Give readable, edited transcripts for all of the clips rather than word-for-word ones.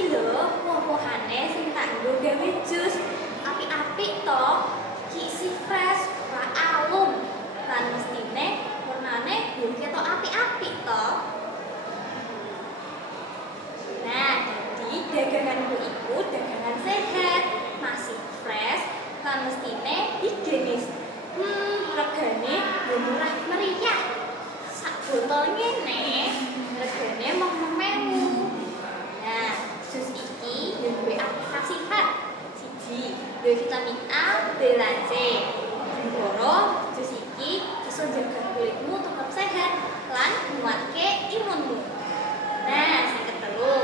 iki lho woh-wohane sing tak nggo gawe jus. Apik-apik to. Ki isi fresh, ora alum. Lan mestine warnane yo ketok apik-apik to. Nah, jadi daganganku itu dagangan sehat, masih fresh, lan mestine higienis. Regane yo murah meriah. Sak botol ngene regane mung 6.000. Nah, jus iki yo duwe akeh khasiat. Siji, duwe vitamin A, B, lan C. Loro, jus iki bisa njaga kulitmu tetap sehat lan nguatke imunmu. Nah, sing ketelu,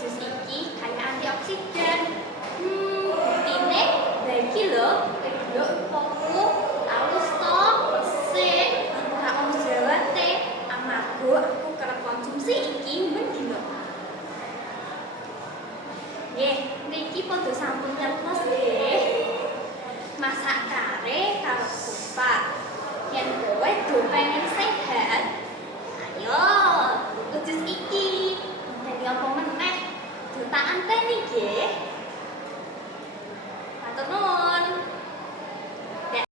jus iki kaya antioksidan. Buktine iki lho, lho poku alus to, resik, ora ono jawate, amarga aku kerep konsumsi iki ben dino. Nggih, niki padha sampun ngertos nggih. Masak kare karo kupat. Yen kowe do pengen sehat, ayo tuku jus iki. Dadi apa meneh? Do tak anteni nggih.